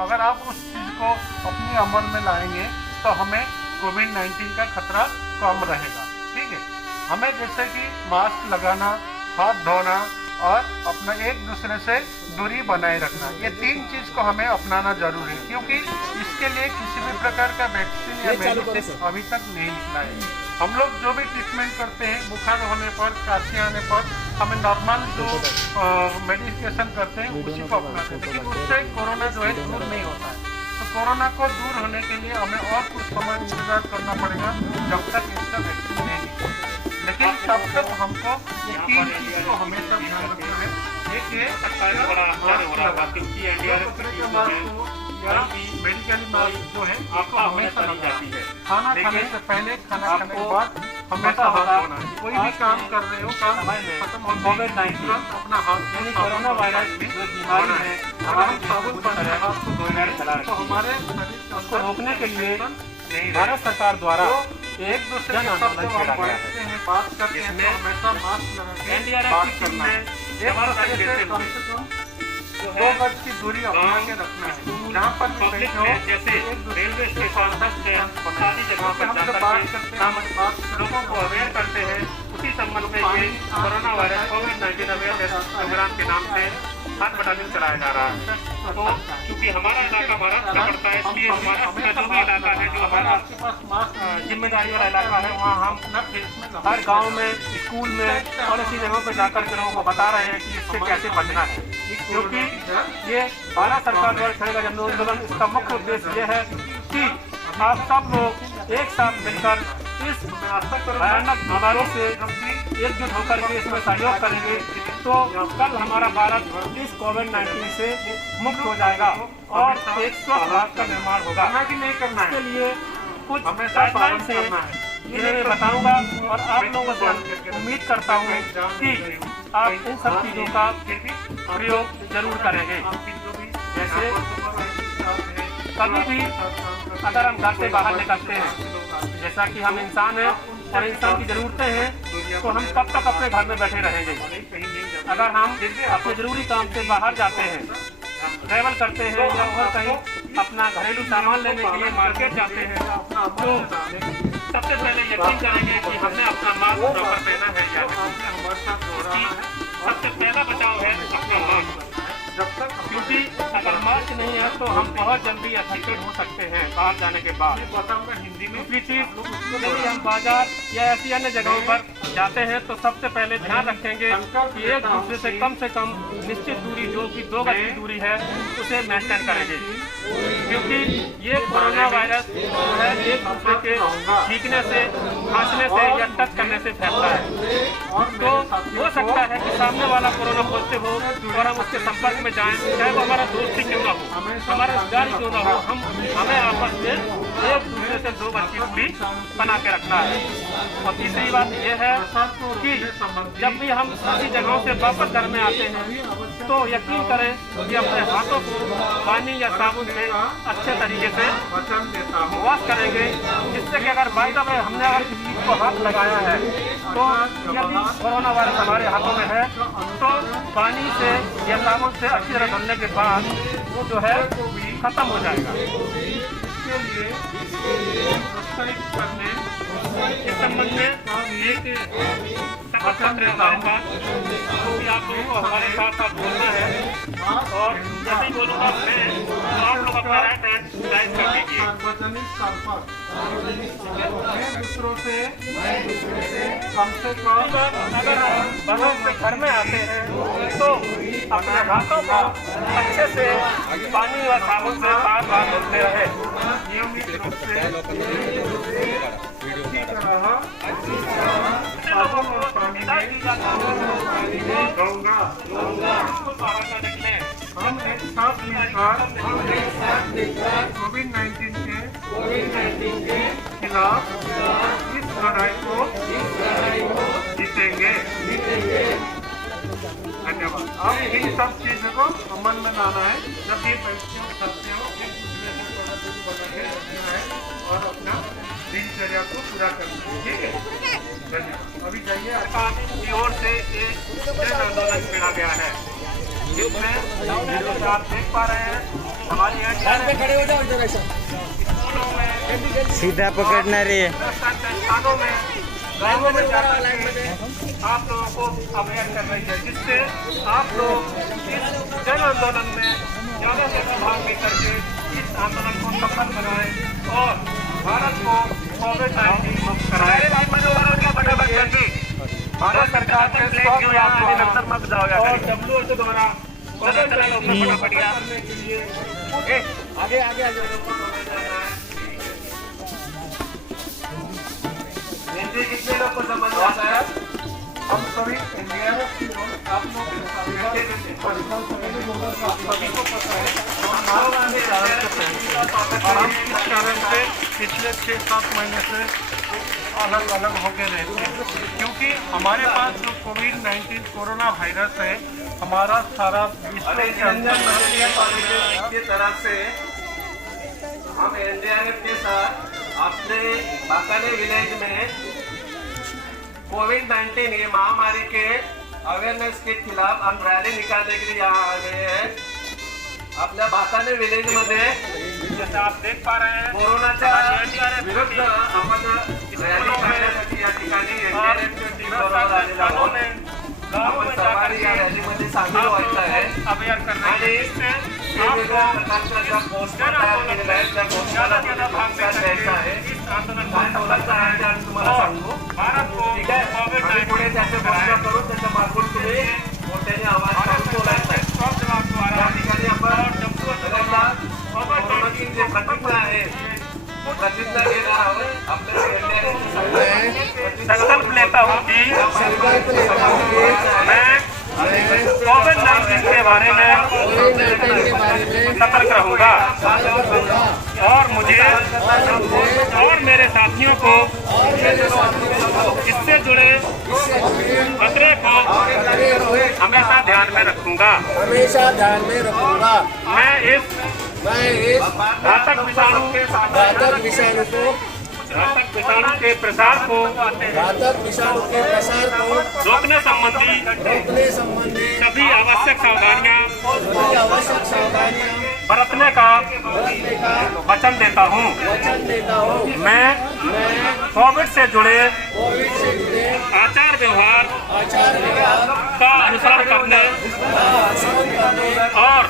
अगर आप उस चीज़ को अपने अमल में लाएंगे तो हमें कोविड-19 का खतरा कम रहेगा। ठीक है, हमें जैसे कि मास्क लगाना, हाथ धोना और अपना एक दूसरे से दूरी बनाए रखना, ये 3 चीज़ को हमें अपनाना जरूरी है, क्योंकि इसके लिए किसी भी प्रकार का वैक्सीन या मेडिसिन अभी तक नहीं निकला है। हम लोग जो भी ट्रीटमेंट करते हैं, बुखार होने पर, खांसी आने पर हमें नॉर्मल जो मेडिकेशन करते हैं उसी को अपनाते हैं, लेकिन उससे कोरोना जो है दूर नहीं होता है। तो कोरोना को दूर होने के लिए हमें और कुछ समय इंतजार करना पड़ेगा जब तक इसका वैक्सीन नहीं निकले, लेकिन तब तक हमको ये 3 चीज़ को हमेशा ध्यान रखना है। एक ये मेडिकल मास्क जो है आपको हमेशा लग जाती है, खाना खाने से पहले, खाना खाने के बाद हमेशा हाथ धोना है। कोई भी काम कर रहे हो, काम खत्म हो कोविड-19 अपना हाथ, कोरोना वायरस जो बीमारी है, अगर हम साबुन पानी से हाथ को धोएंगे तो हमारे शरीर को रोकने के लिए भारत सरकार द्वारा एक दूसरे के साथ बैठते हैं, बात करते हैं, तो हमेशा मास्क लगा के बात करना है। एक दूसरे से कम से कम 2 गज की दूरी अपना के रखना है। जहाँ पर भी बैठे हो, जैसे रेलवे स्टेशन, बस स्टैंड, सारी जगहों पर जाकर के लोगों को अवेयर करते हैं। उसी संबंध में ये कोरोना वायरस कोविड-19 अवेयरनेस प्रोग्राम के नाम से हाथ बटालियन चलाया जा रहा है। तो क्योंकि हमारा इलाका महाराष्ट्र में पड़ता है, इसलिए महाराष्ट्र का जो भी इलाका है, जो हमारा जिम्मेदारी वाला इलाका है, वहाँ हम हर गाँव में, स्कूल में और ऐसी जगहों पर जाकर के लोगों को बता रहे हैं कि इससे कैसे बचना है, क्योंकि ये भारत सरकार द्वारा चलेगा जन आंदोलन। इसका मुख्य उद्देश्य ये है कि आप सब लोग एक साथ मिलकर इस भयानक बीमारी से एकजुट होकर के इसमें सहयोग करेंगे, तो कल हमारा भारत इस कोविड-19 से मुक्त हो जाएगा और एक स्वस्थ भारत का निर्माण होगा। इसके लिए कुछ गाइडलाइंस है, इन्हें मैं बताऊंगा और आप लोगों से उम्मीद करता हूँ कि आप इन सब चीज़ों का प्रयोग जरूर करेंगे। जैसे कभी भी अगर हम घर से बाहर निकलते हैं, जैसा कि हम इंसान हैं और इंसान की ज़रूरतें हैं, तो हम कब तक अपने घर में बैठे रहेंगे। अगर हम अपने ज़रूरी काम से बाहर जाते हैं, ट्रैवल करते हैं या और कहीं अपना घरेलू सामान लेने के लिए मार्केट जाते हैं, तो सबसे पहले यकीन करेंगे कि हमने अपना मास्क प्रॉपर पहना है या नहीं। सबसे पहला बचाव है अपना मास्क, क्योंकि अगर मास्क नहीं है तो हम बहुत जल्दी अफेक्टेड हो सकते हैं बाहर जाने के बाद। हिंदी में दूसरी चीज़, यदि हम बाजार या ऐसी अन्य जगहों पर जाते हैं तो सबसे पहले ध्यान रखेंगे कि एक दूसरे से कम निश्चित दूरी, जो कि 2 गज की दूरी है, उसे मेंटेन करेंगे, क्योंकि ये कोरोना वायरस जो है एक दूसरे के छींकने से, खांसने से या टच करने से फैलता है। तो हो सकता है कि सामने वाला कोरोना पॉजिटिव हो और हम उसके संपर्क में जाएं, चाहे वो हमारा दोस्त ही क्यों ना हो, हमारा रिश्तेदार क्यों ना हो, हमें आपस में एक दूसरे से 2 गज की दूरी बना के रखना है। और तीसरी बात यह है कि जब भी हम किसी जगहों से वापस घर में आते हैं तो यकीन करें कि अपने हाथों को पानी या साबुन से अच्छे तरीके से वॉश करेंगे, जिससे कि अगर बाय द वे हमने अगर किसी को हाथ लगाया है तो यदि कोरोना वायरस हमारे हाथों में है तो पानी से या साबुन से अच्छी तरह धुलने के बाद वो जो है खत्म हो जाएगा। इसके लिए इस संबंध में एक शपथ पत्र हमारे पास, तो भी आप लोगों को हमारे साथ बोलना है, और जैसे ही बोलूँगा मैं तो आप लोग अपना राइट हैंड राइज कर दीजिए। दूसरों से कम से कम अगर हम बाहर से घर में आते हैं तो अपने हाथों को अच्छे से पानी और साबुन से बार-बार धोते रहे, नियमित रूप से हम एक साथ मिलकर कोविड-19 के खिलाफ इस लड़ाई को जीतेंगे। धन्यवाद। अब इन सब चीजों को अमल में लाना है, जब भी बैठते हो करते हो, एक दूसरे से थोड़ा दूर बना के रखना है और अपना दिनचर्या को पूरा करना है। ठीक है, धन्यवाद। अभी जाइए, की ओर से एक जन आंदोलन छेड़ा गया है, जिसमें आप देख पा रहे हैं हमारी लाइन पे खड़े हो जाओ इधर ऐसा सीधा पकड़ना रे। स्थानों में गाँवों में जाकर आप लोगों को अवेयर कर रही है, जिससे आप लोग इस जन आंदोलन में ज़्यादा से ज़्यादा भाग लेकर के इस आंदोलन को सफल बनाएं और भारत को कोविड-19 मुक्त कराएं। भारत सरकार के स्वास्थ्य विभाग और WHO द्वारा आगे आगे हिंदी कितने लोग को समझ में आता है? हम सभी इंडिया आप लोग सभी को पता है और हम इस कारण से पिछले 6-7 महीने से अलग अलग होके रहते हैं, क्योंकि हमारे पास जो कोविड-19 कोरोना वायरस है हमारा सारा विश्व के अंदर की तरफ से हम एनडीआरएफ के साथ अपने बाकाने विलेज में कोविड-19 ये महामारी के अवेयरनेस के खिलाफ हम रैली निकालने के लिए यहाँ आ गए हैं। आपल्या बाकाने विलेज मध्ये जैसे आप देख पा रहे हैं कोरोनाच्या विरुद्ध आपण रॅली करण्यासाठी या ठिकाणी एनडीआरएफच्या टीम बरोबर आलेलो आहोत। आपण सहभागी या रॅलीमध्ये सामील व्हायचं आहे अवेयर करना आणि वेगवेगळ्या प्रकारच्या ज्या पोस्टर तयार केलेल्या आहेत त्या पोस्टरला भाग द्यायचा आहे। काय बोलायचं आहे ते आम्ही तुम्हाला सांगू। ठीक आहे, आणि पुढे त्याचे प्रश्न करून त्याच्या मागून तुम्ही मोठ्याने आवाज काढून बोलायचा आहे। या ठिकाणी आपण सगळ्यांना कोरोनाची जे प्रतिज्ञा आहे प्रतिज्ञा घेणार आहोत। आपल्याला संकल्प लेता हूँ कि मैं कोविड-19 के बारे में सतर्क रहूँगा और मुझे और मेरे साथियों को इससे जुड़े खतरे को हमेशा ध्यान में रखूँगा। मैं इस घातक विषाणु के प्रसार को रोकने संबंधी सभी आवश्यक सावधानियां बरतने का वचन देता हूं। मैं कोविड से जुड़े आचार व्यवहार का अनुसरण करने और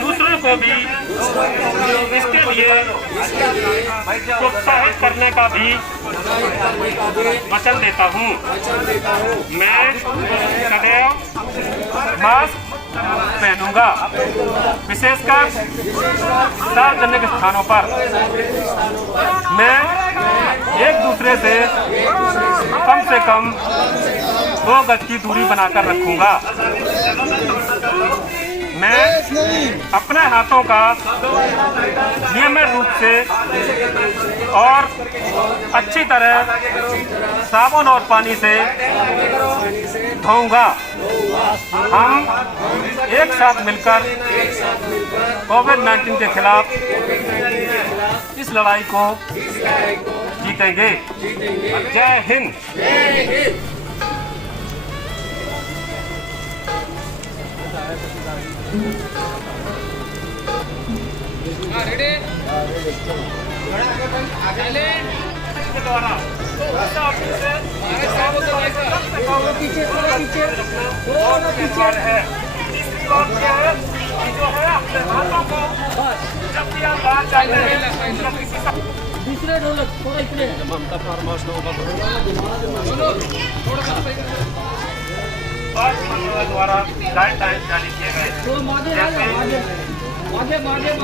दूसरों को भी इसके लिए प्रोत्साहित करने का भी वचन देता हूँ। मैं सदैव मास्क पहनूंगा, विशेषकर सार्वजनिक स्थानों पर। मैं एक दूसरे से कम 2 गज की दूरी बनाकर रखूंगा। मैं अपने हाथों का नियमित रूप से और अच्छी तरह साबुन और पानी से धोऊंगा। हम एक साथ मिलकर कोविड-19 के खिलाफ इस लड़ाई को जीतेंगे। जय हिंद। दूसरे ढोलक थोड़ा इतने ममता फार्म हाउस द्वारा गाइडलाइंस जारी किए गए।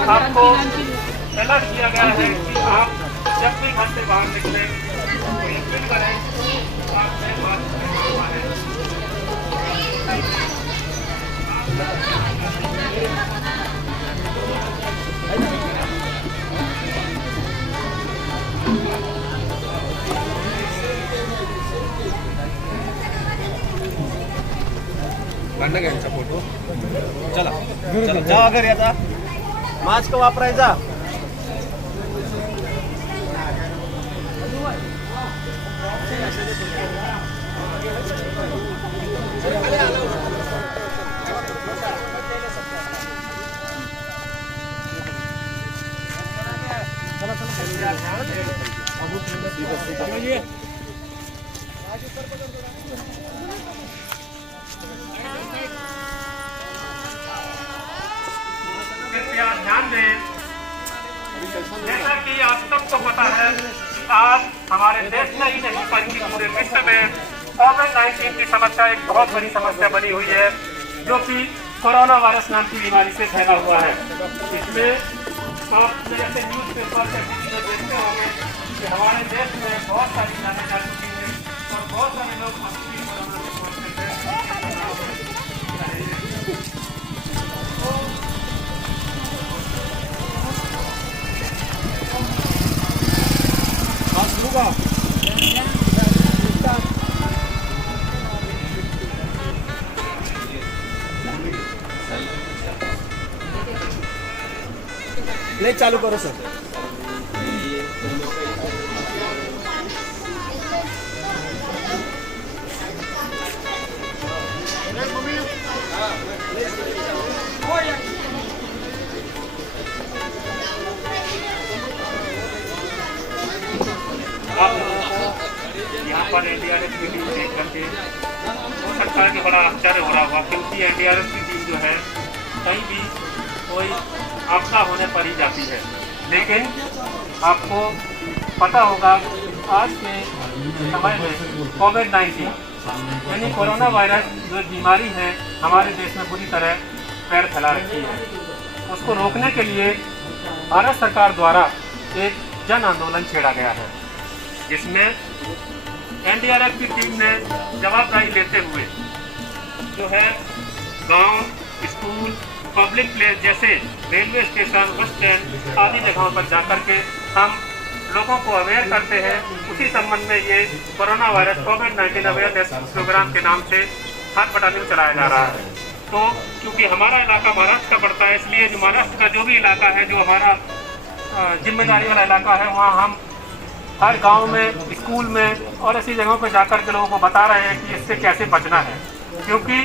आपको अलर्ट किया गया है कि आप जब भी घर से बाहर निकले तो करें आपने मास्क पहना है। काढला घ्यायचा फोटो. चला चला जावा घरी आता. मास्क वापरायचा. कृपया ध्यान दें, जैसा कि आप सबको पता है कि आज हमारे देश में ही नहीं बल्कि पूरे विश्व में कोविड-19 की समस्या एक बहुत बड़ी समस्या बनी हुई है, जो कि कोरोना वायरस नाम की बीमारी से फैला हुआ है। इसमें आप जैसे न्यूज पेपर से देखते होंगे कि हमारे देश में बहुत सारी जानें जा चुकी हैं और बहुत सारे लोग अपनी कोरोना से पहुंचते प्ले चालू करो सर। यहाँ पर एनडीआरएफ की टीम देख करके हो सकता है कि बड़ा आश्चर्य हो रहा होगा, क्योंकि एनडीआरएफ की टीम जो है कहीं भी कोई आपदा होने पर ही जाती है। लेकिन आपको पता होगा आज के समय में कोविड-19 यानी कोरोना वायरस जो बीमारी है हमारे देश में बुरी तरह पैर फैला रखी है। उसको रोकने के लिए भारत सरकार द्वारा एक जन आंदोलन छेड़ा गया है, जिसमें एनडीआरएफ की टीम ने जवाबदारी लेते हुए जो है गांव, स्कूल, पब्लिक प्लेस जैसे रेलवे स्टेशन, बस स्टैंड आदि जगहों पर जाकर के हम लोगों को अवेयर करते हैं। उसी संबंध में ये कोरोना वायरस कोविड-19 अवेयरनेस प्रोग्राम के नाम से हर बटालियन में चलाया जा रहा है। तो क्योंकि हमारा इलाका महाराष्ट्र का पड़ता है, इसलिए जो महाराष्ट्र का जो भी इलाका है, जो हमारा जिम्मेदारी वाला इलाका है, वहाँ हम हर गांव में, स्कूल में और ऐसी जगहों पर जाकर के लोगों को बता रहे हैं कि इससे कैसे बचना है। क्योंकि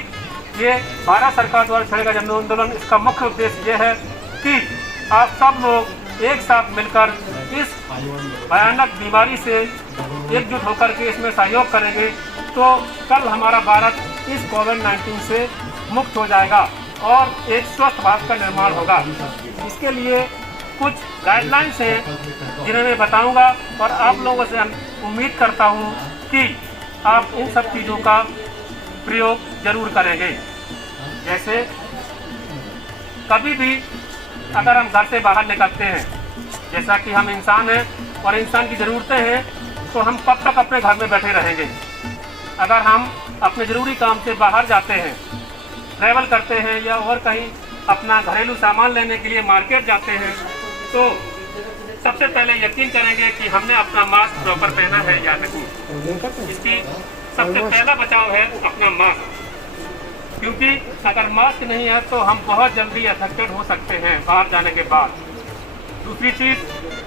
ये भारत सरकार द्वारा छेड़ा गया जन आंदोलन, इसका मुख्य उद्देश्य ये है कि आप सब लोग एक साथ मिलकर इस भयानक बीमारी से एकजुट होकर के इसमें सहयोग करेंगे तो कल हमारा भारत इस कोविड-19 से मुक्त हो जाएगा और एक स्वस्थ भारत का निर्माण होगा। इसके लिए कुछ गाइडलाइंस हैं जिन्हें मैं बताऊंगा और आप लोगों से उम्मीद करता हूं कि आप इन सब चीज़ों का प्रयोग जरूर करेंगे। जैसे कभी भी अगर हम घर से बाहर निकलते हैं, जैसा कि हम इंसान हैं और इंसान की ज़रूरतें हैं, तो हम कब तक अपने घर में बैठे रहेंगे। अगर हम अपने ज़रूरी काम से बाहर जाते हैं, ट्रैवल करते हैं या और कहीं अपना घरेलू सामान लेने के लिए मार्केट जाते हैं, तो सबसे पहले यकीन करेंगे कि हमने अपना मास्क प्रॉपर पहना है या नहीं। इसकी सबसे पहला बचाव है अपना मास्क, क्योंकि अगर मास्क नहीं है तो हम बहुत जल्दी अफेक्टेड हो सकते हैं बाहर जाने के बाद। दूसरी चीज़,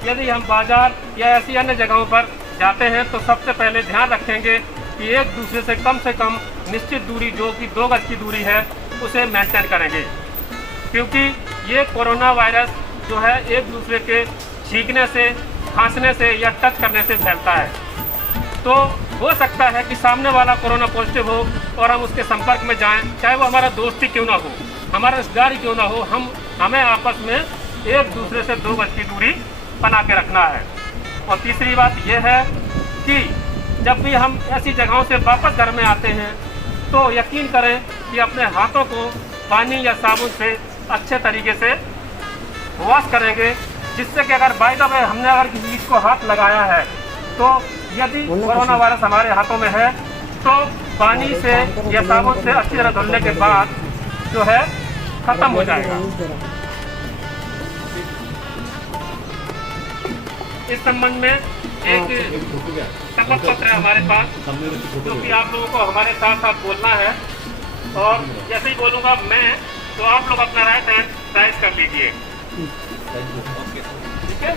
यदि हम बाजार या ऐसी अन्य जगहों पर जाते हैं तो सबसे पहले ध्यान रखेंगे कि एक दूसरे से कम निश्चित दूरी, जो कि 2 गज की दूरी है, उसे मेंटेन करेंगे। क्योंकि ये कोरोना वायरस जो है एक दूसरे के छींकने से, खांसने से या टच करने से फैलता है। तो हो सकता है कि सामने वाला कोरोना पॉजिटिव हो और हम उसके संपर्क में जाएं, चाहे वो हमारा दोस्त ही क्यों ना हो, हमारा रिश्तेदार ही क्यों ना हो, हमें आपस में एक दूसरे से 2 गज की दूरी बना के रखना है। और तीसरी बात यह है कि जब भी हम ऐसी जगहों से वापस घर में आते हैं तो यकीन करें कि अपने हाथों को पानी या साबुन से अच्छे तरीके से वॉश करेंगे, जिससे कि अगर बाय द वे हमने अगर किसी चीज़ को हाथ लगाया है तो यदि कोरोना वायरस हमारे हाथों में है तो पानी से या साबुन से अच्छी तरह धुलने के बाद जो है खत्म हो जाएगा। इस संबंध में एक शपथ पत्र है हमारे पास, जो कि आप लोगों को हमारे साथ साथ बोलना है। और जैसे ही बोलूँगा मैं, तो आप लोग अपना राइट हैंड राइज कर लीजिए। ठीक है।